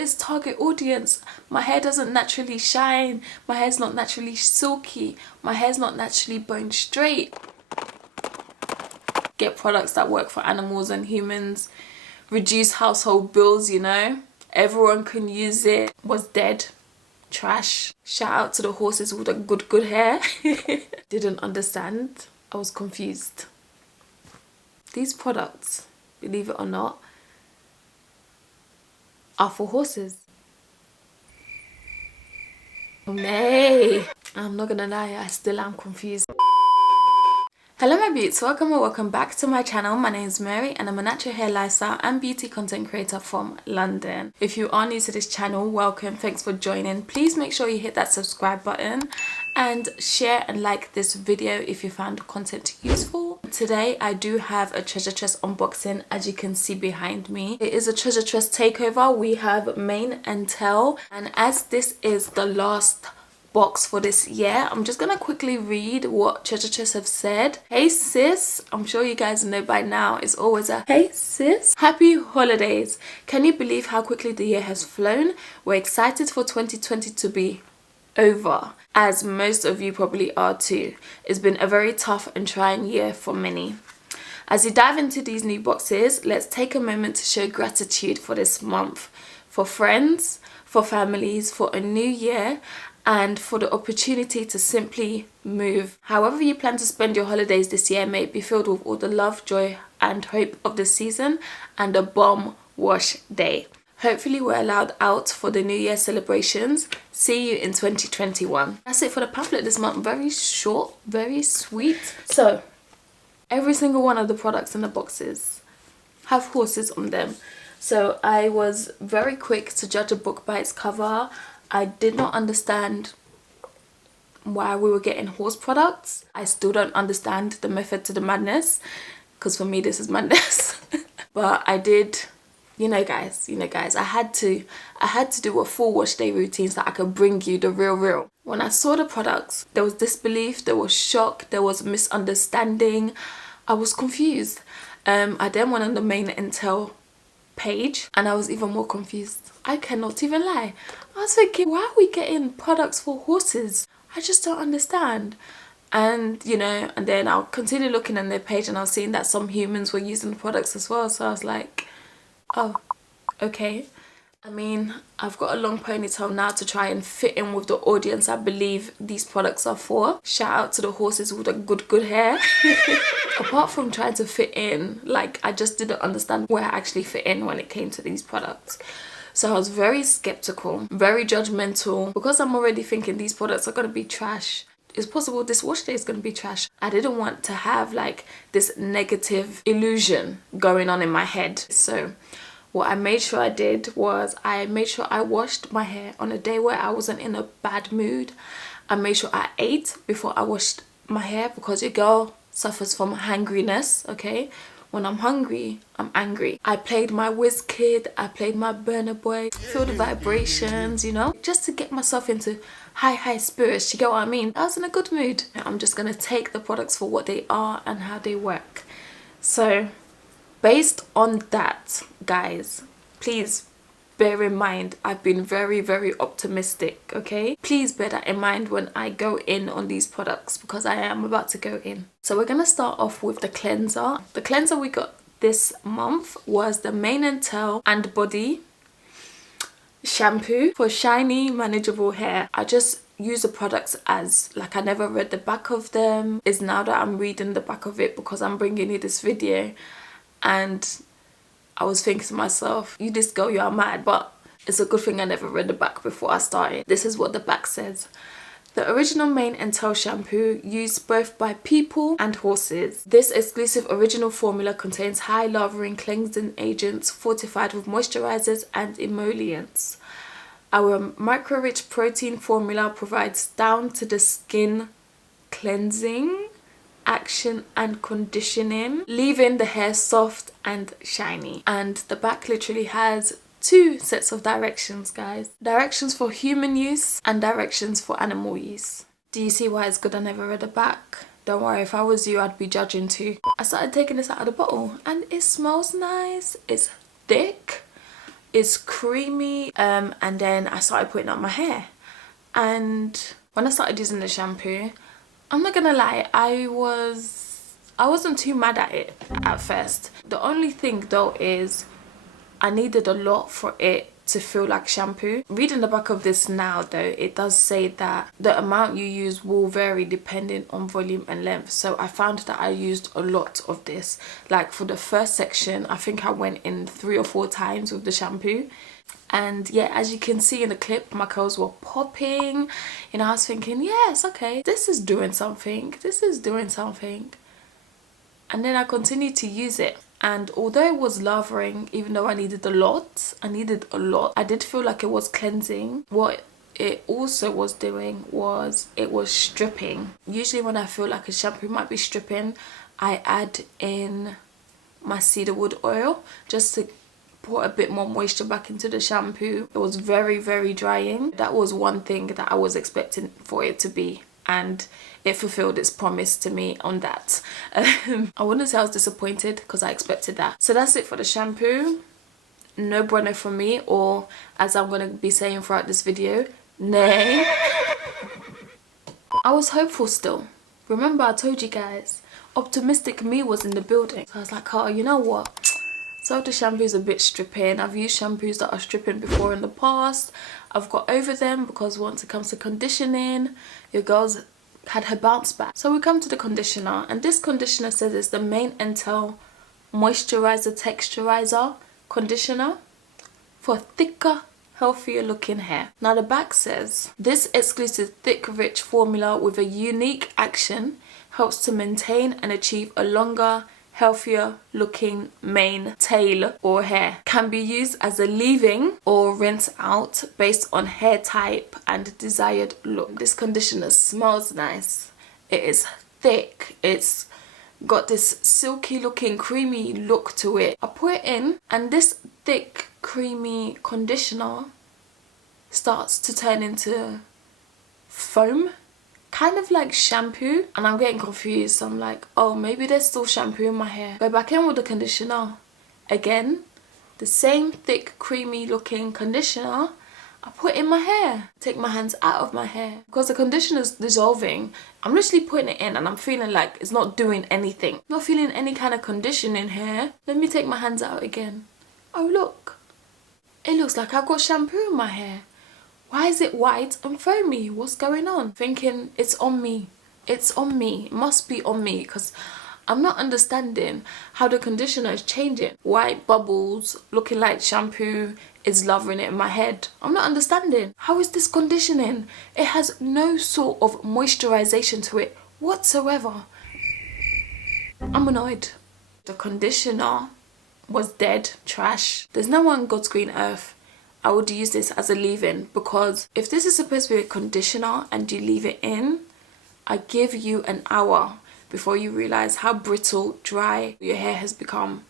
is target audience? My hair doesn't naturally shine. My hair's not naturally silky. My hair's not naturally bone straight. Get products that work for animals and humans. Reduce household bills, you know. Everyone can use it. Was dead. Trash. Shout out to the horses with the good hair. Didn't understand. I was confused. These products, believe it or not, are for horses. Nay, I'm not gonna lie, I still am confused. Hello my beauties, welcome or welcome back to my channel. My name is Mary and I'm a natural hair lifestyle and beauty content creator from London. If you are new to this channel, welcome, thanks for joining. Please make sure you hit that subscribe button and share and like this video if you found the content useful. Today I do have a TreasureTress unboxing, as you can see behind me. It is a TreasureTress takeover. We have mane and tail, and as this is the last box for this year, I'm just gonna quickly read what TreasureTress have said. Hey sis, I'm sure you guys know by now, it's always a hey sis. Happy holidays. Can you believe how quickly the year has flown? We're excited for 2020 to be over, as most of you probably are too. It's been a very tough and trying year for many. As you dive into these new boxes, let's take a moment to show gratitude for this month, for friends, for families, for a new year, and for the opportunity to simply move. However you plan to spend your holidays this year, may it be filled with all the love, joy and hope of the season and a bomb wash day. Hopefully we're allowed out for the New Year celebrations. See you in 2021. That's it for the pamphlet this month. Very short, very sweet. So every single one of the products in the boxes have horses on them. So I was very quick to judge a book by its cover. I did not understand why we were getting horse products. I still don't understand the method to the madness, because for me this is madness. But I did, you know guys, I had to do a full wash day routine so I could bring you the real. When I saw the products, there was disbelief, there was shock, there was misunderstanding. I was confused. I then went on the mane and tail page and I was even more confused. I cannot even lie. I was thinking, why are we getting products for horses? I just don't understand. And you know, and then I'll continue looking on their page and I was seeing that some humans were using the products as well. So I was like, oh, okay. I mean, I've got a long ponytail now to try and fit in with the audience I believe these products are for. Shout out to the horses with the good hair. Apart from trying to fit in, like, I just didn't understand where I actually fit in when it came to these products. So I was very skeptical, very judgmental, because I'm already thinking these products are going to be trash. It's possible this wash day is going to be trash. I didn't want to have like this negative illusion going on in my head. So what I made sure I did was I made sure I washed my hair on a day where I wasn't in a bad mood. I made sure I ate before I washed my hair, because your girl suffers from hangriness, okay? When I'm hungry, I'm angry. I played my Whiz Kid, I played my Burner Boy, feel the vibrations, you know? Just to get myself into high spirits, you get what I mean? I was in a good mood. I'm just gonna take the products for what they are and how they work. So, based on that, guys, please bear in mind I've been very optimistic, okay? Please bear that in mind when I go in on these products, because I am about to go in. So we're gonna start off with the cleanser. The cleanser we got this month was the mane and tail and body shampoo for shiny manageable hair. I just use the products as like, I never read the back of them. It's now that I'm reading the back of it because I'm bringing you this video. And I was thinking to myself, you this girl, you are mad. But it's a good thing I never read the back before I started. This is what the back says. The original mane and tail shampoo used both by people and horses. This exclusive original formula contains high lathering cleansing agents fortified with moisturizers and emollients. Our micro-rich protein formula provides down to the skin cleansing, action and conditioning, leaving the hair soft and shiny. And the back literally has two sets of directions, guys. Directions for human use and directions for animal use. Do you see why it's good I never read the back? Don't worry, if I was you, I'd be judging too. I started taking this out of the bottle and it smells nice. It's thick. It's creamy, and then I started putting up my hair. And when I started using the shampoo, I'm not gonna lie, I wasn't too mad at it at first. The only thing though is I needed a lot for it to feel like shampoo. Reading the back of this now though, it does say that the amount you use will vary depending on volume and length. So I found that I used a lot of this. Like for the first section, I think I went in 3 or 4 times with the shampoo. And yeah, as you can see in the clip, my curls were popping. You know, I was thinking, yes, okay, this is doing something. This is doing something. And then I continued to use it. And although it was lavering, even though I needed a lot, I did feel like it was cleansing. What it also was doing was it was stripping. Usually when I feel like a shampoo might be stripping, I add in my cedarwood oil just to put a bit more moisture back into the shampoo. It was very, very drying. That was one thing that I was expecting for it to be, and it fulfilled its promise to me on that. I wouldn't say I was disappointed because I expected that. So that's it for the shampoo. No bueno for me, or as I'm going to be saying throughout this video, nay. I was hopeful still. Remember I told you guys, optimistic me was in the building. So I was like, oh, you know what? So the shampoo is a bit stripping. I've used shampoos that are stripping before in the past. I've got over them because once it comes to conditioning, your girl's had her bounce back. So we come to the conditioner, and this conditioner says it's the Mane and Tail Moisturizer Texturizer Conditioner for thicker, healthier looking hair. Now the back says, this exclusive thick rich formula with a unique action helps to maintain and achieve a longer, healthier looking mane, tail or hair. Can be used as a leave-in or rinse out based on hair type and desired look. This conditioner smells nice. It is thick. It's got this silky looking creamy look to it. I put it in, and this thick creamy conditioner starts to turn into foam, kind of like shampoo, and I'm getting confused. I'm like, oh, maybe there's still shampoo in my hair. Go back in with the conditioner again, the same thick creamy looking conditioner. I put in my hair, take my hands out of my hair because the conditioner's dissolving. I'm literally putting it in and I'm feeling like it's not doing anything, not feeling any kind of conditioning here. Let me take my hands out again. Oh look, it looks like I've got shampoo in my hair. Why is it white and foamy? What's going on? Thinking it's on me. It's on me. It must be on me because I'm not understanding how the conditioner is changing. White bubbles looking like shampoo is lavering it in my head. I'm not understanding. How is this conditioning? It has no sort of moisturization to it whatsoever. I'm annoyed. The conditioner was dead trash. There's no one on God's green earth I would use this as a leave-in, because if this is supposed to be a conditioner and you leave it in, I give you an hour before you realize how brittle, dry your hair has become.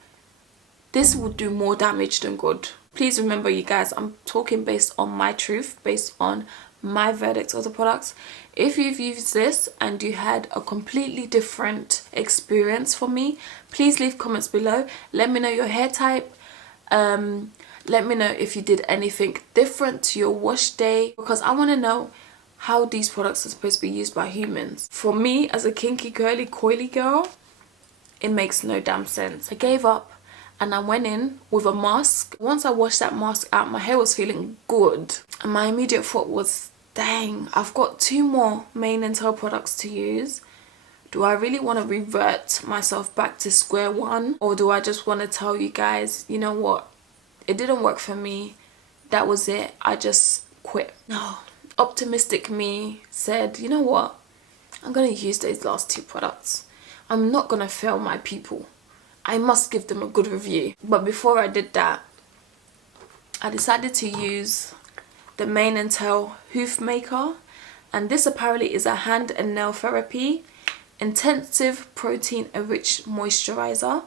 This will do more damage than good. Please remember, you guys, I'm talking based on my truth, based on my verdict of the products. If you've used this and you had a completely different experience from me, please leave comments below. Let me know your hair type. Let me know if you did anything different to your wash day, because I want to know how these products are supposed to be used by humans. For me, as a kinky, curly, coily girl, it makes no damn sense. I gave up and I went in with a mask. Once I washed that mask out, my hair was feeling good. And my immediate thought was, dang, I've got 2 more Mane and Tail products to use. Do I really want to revert myself back to square one? Or do I just want to tell you guys, you know what? It didn't work for me. That was it. I just quit. No. Optimistic me said, you know what? I'm going to use those last 2 products. I'm not going to fail my people. I must give them a good review. But before I did that, I decided to use the Mane and Tail Hoof Maker. And this apparently is a hand and nail therapy intensive protein enriched moisturizer.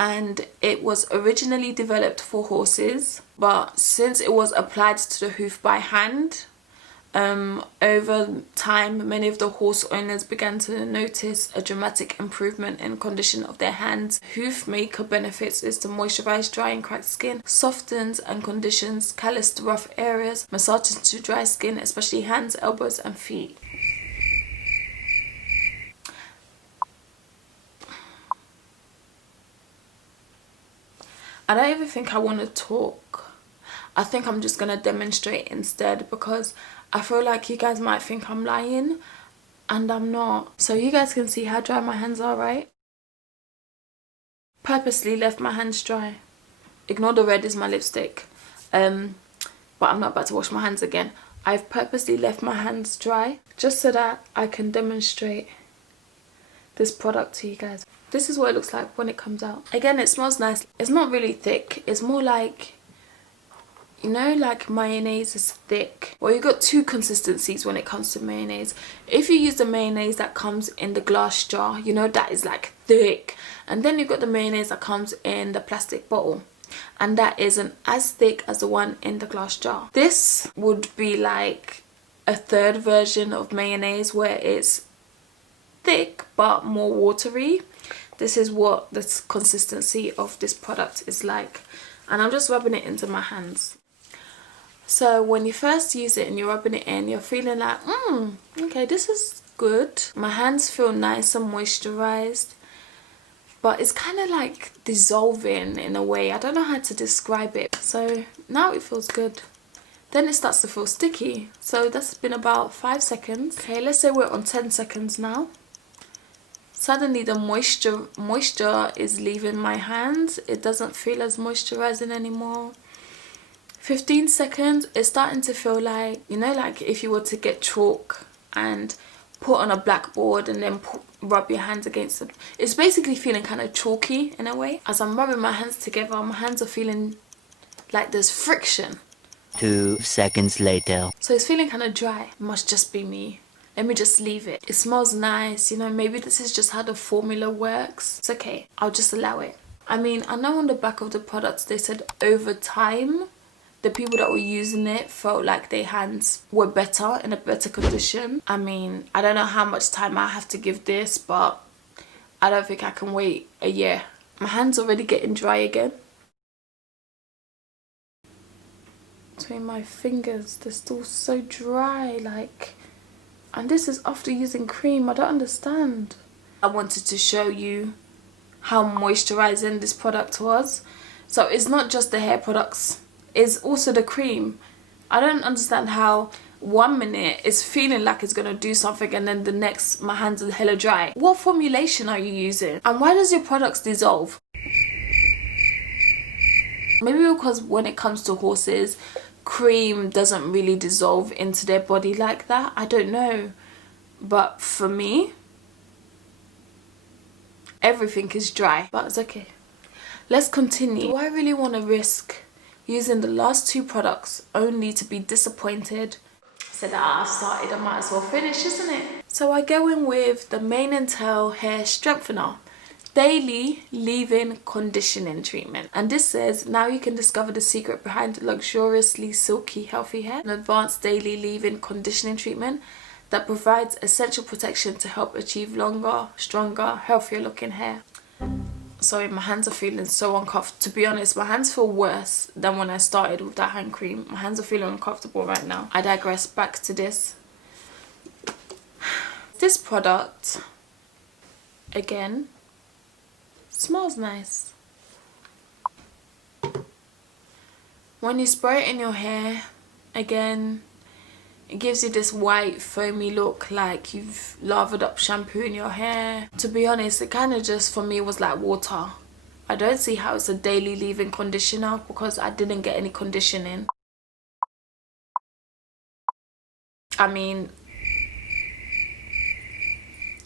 And it was originally developed for horses, but since it was applied to the hoof by hand, Over time, many of the horse owners began to notice a dramatic improvement in condition of their hands. Hoof maker benefits is to moisturize dry and cracked skin, softens and conditions calloused rough areas, massages to dry skin, especially hands, elbows and feet. I don't even think I want to talk. I think I'm just going to demonstrate instead, because I feel like you guys might think I'm lying and I'm not. So you guys can see how dry my hands are, right? Purposely left my hands dry. Ignore the red, is my lipstick. But I'm not about to wash my hands again. I've purposely left my hands dry just so that I can demonstrate this product to you guys. This is what it looks like when it comes out. Again, it smells nice. It's not really thick. It's more like, you know, like mayonnaise is thick. Well, you got two consistencies when it comes to mayonnaise. If you use the mayonnaise that comes in the glass jar, you know, that is like thick. And then you've got the mayonnaise that comes in the plastic bottle, and that isn't as thick as the one in the glass jar. This would be like a third version of mayonnaise where it's thick but more watery. This is what the consistency of this product is like, and I'm just rubbing it into my hands. So when you first use it and you're rubbing it in, you're feeling like, okay, this is good. My hands feel nice and moisturized, but it's kind of like dissolving in a way. I don't know how to describe it. So now it feels good. Then it starts to feel sticky. So that's been about 5 seconds. Okay, let's say we're on 10 seconds now. Suddenly the moisture is leaving my hands. It doesn't feel as moisturizing anymore. 15 seconds, it's starting to feel like, you know, like if you were to get chalk and put on a blackboard and then rub your hands against it. It's basically feeling kind of chalky in a way. As I'm rubbing my hands together, my hands are feeling like there's friction. 2 seconds later. So it's feeling kind of dry. It must just be me. Let me just leave it. It smells nice, you know, maybe this is just how the formula works. It's okay, I'll just allow it. I mean, I know on the back of the products they said over time the people that were using it felt like their hands were better, in a better condition. I mean, I don't know how much time I have to give this, but I don't think I can wait a year. My hand's already getting dry again. Between my fingers, they're still so dry, like, and this is after using cream. I don't understand. I wanted to show you how moisturizing this product was. So it's not just the hair products, it's also the cream. I don't understand how 1 minute it's feeling like it's gonna do something and then the next my hands are hella dry. What formulation are you using? And why does your products dissolve? Maybe because when it comes to horses, cream doesn't really dissolve into their body like that. I don't know. But for me, everything is dry. But it's okay. Let's continue. Do I really want to risk using the last 2 products only to be disappointed? Said that I've started, I might as well finish, isn't it? So I go in with the Mane and Tail Hair Strengthener Daily Leave-In Conditioning Treatment. And this says, now you can discover the secret behind luxuriously silky healthy hair. An advanced daily leave-in conditioning treatment that provides essential protection to help achieve longer, stronger, healthier looking hair. Sorry, my hands are feeling so uncomfortable. To be honest, my hands feel worse than when I started with that hand cream. My hands are feeling uncomfortable right now. I digress, back to this. This product, again, smells nice. When you spray it in your hair, again, it gives you this white foamy look like you've lathered up shampoo in your hair. To be honest, it kind of just for me was like water. I don't see how it's a daily leave-in conditioner because I didn't get any conditioning. I mean,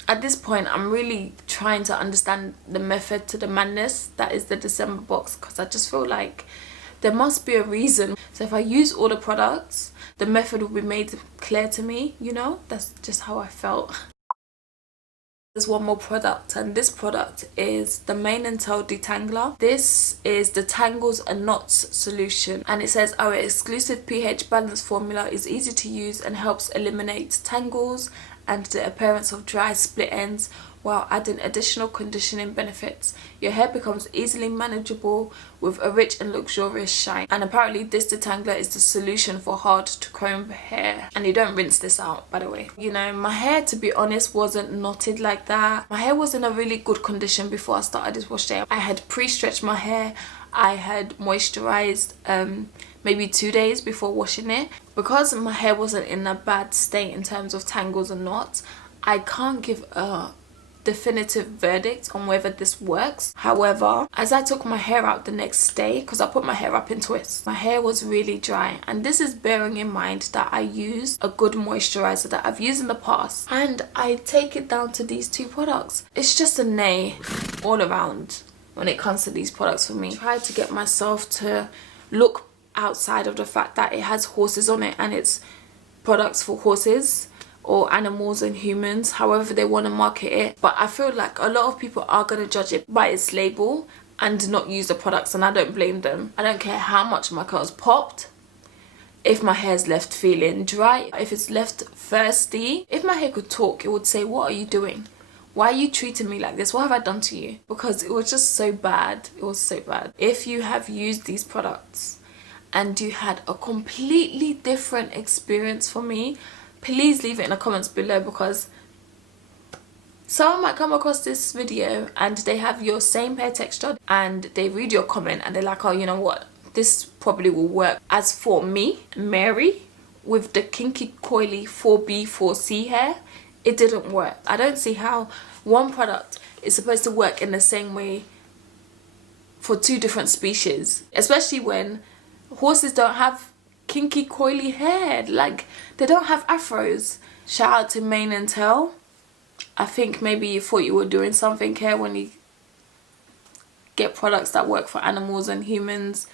at this point I'm really trying to understand the method to the madness that is the December box, because I just feel like there must be a reason. So if I use all the products, the method will be made clear to me, you know? That's just how I felt. There's one more product, and this product is the Mane and Tail Detangler. This is the Tangles and Knots solution, and it says our exclusive pH balance formula is easy to use and helps eliminate tangles and the appearance of dry split ends while adding additional conditioning benefits. Your hair becomes easily manageable with a rich and luxurious shine. And apparently this detangler is the solution for hard to comb hair. And you don't rinse this out, by the way. You know, my hair, to be honest, wasn't knotted like that. My hair was in a really good condition before I started this wash day. I had pre-stretched my hair. I had moisturized maybe 2 days before washing it. Because my hair wasn't in a bad state in terms of tangles and knots, I can't give a definitive verdict on whether this works. However, as I took my hair out the next day, because I put my hair up in twists, my hair was really dry, and this is bearing in mind that I used a good moisturizer that I've used in the past, and I take it down to these two products. It's just a nay all around when it comes to these products for me. I tried to get myself to look outside of the fact that it has horses on it and it's products for horses or animals and humans, however they want to market it. But I feel like a lot of people are going to judge it by its label and not use the products, and I don't blame them. I don't care how much my curls popped, if my hair's left feeling dry, if it's left thirsty. If my hair could talk, it would say, what are you doing? Why are you treating me like this? What have I done to you? Because it was just so bad. It was so bad. If you have used these products and you had a completely different experience from me, please leave it in the comments below, because someone might come across this video and they have your same hair texture and they read your comment and they're like, oh, you know what, this probably will work. As for me, Mary, with the kinky coily 4B 4C hair, it didn't work. I don't see how one product is supposed to work in the same way for two different species, especially when horses don't have kinky coily hair. Like, they don't have afros. Shout out to Mane and Tail. I think maybe you thought you were doing something here when you get products that work for animals and humans.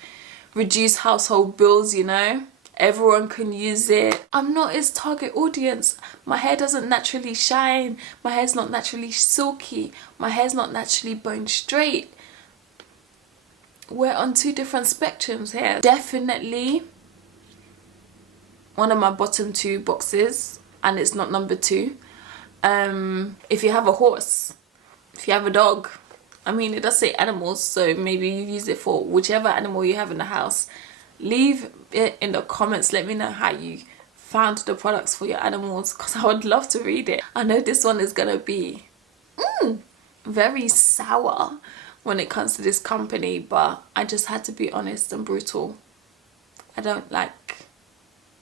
Reduce household bills, you know. Everyone can use it. I'm not its target audience. My hair doesn't naturally shine. My hair's not naturally silky. My hair's not naturally bone straight. We're on two different spectrums here. Definitely one of my bottom two boxes, and it's not number 2. If you have a horse, if you have a dog, I mean, it does say animals, so maybe you use it for whichever animal you have in the house. Leave it in the comments. Let me know how you found the products for your animals, because I would love to read it. I know this one is gonna be very sour when it comes to this company, but I just had to be honest and brutal. I don't like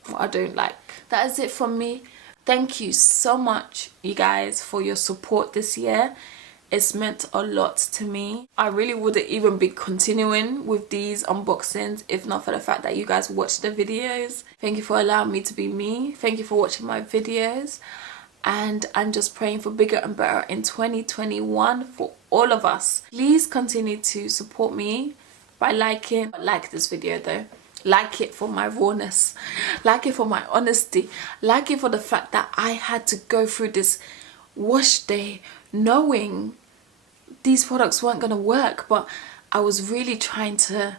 what I don't like. That is it from me. Thank you so much, you guys, for your support this year. It's meant a lot to me. I really wouldn't even be continuing with these unboxings if not for the fact that you guys watch the videos. Thank you for allowing me to be me. Thank you for watching my videos. And I'm just praying for bigger and better in 2021 for all of us. Please continue to support me by liking. Like this video though. Like it for my rawness. Like it for my honesty. Like it for the fact that I had to go through this wash day knowing these products weren't going to work, but I was really trying to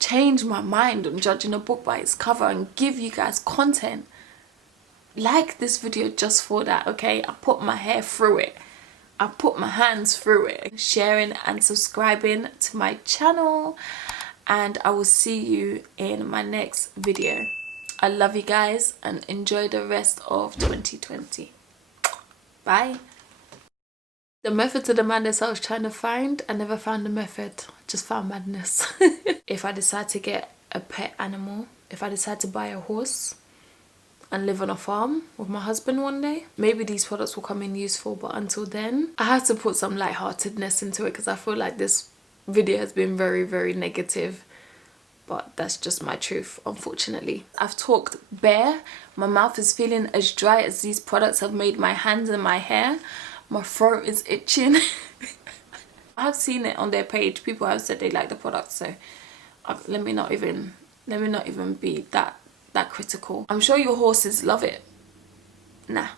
change my mind on judging a book by its cover and give you guys content. Like this video just for that, okay? I put my hair through it. I put my hands through it. Sharing and subscribing to my channel, and I will see you in my next video. I love you guys and enjoy the rest of 2020. Bye. The method to the madness I was trying to find, I never found the method. I just found madness. If I decide to get a pet animal, if I decide to buy a horse and live on a farm with my husband one day, maybe these products will come in useful, but until then, I have to put some lightheartedness into it, because I feel like this video has been very, very negative. But that's just my truth, unfortunately. I've talked bare. My mouth is feeling as dry as these products have made my hands and my hair. My throat is itching. I have seen it on their page. People have said they like the product, so let me not even be that critical. I'm sure your horses love it. Nah.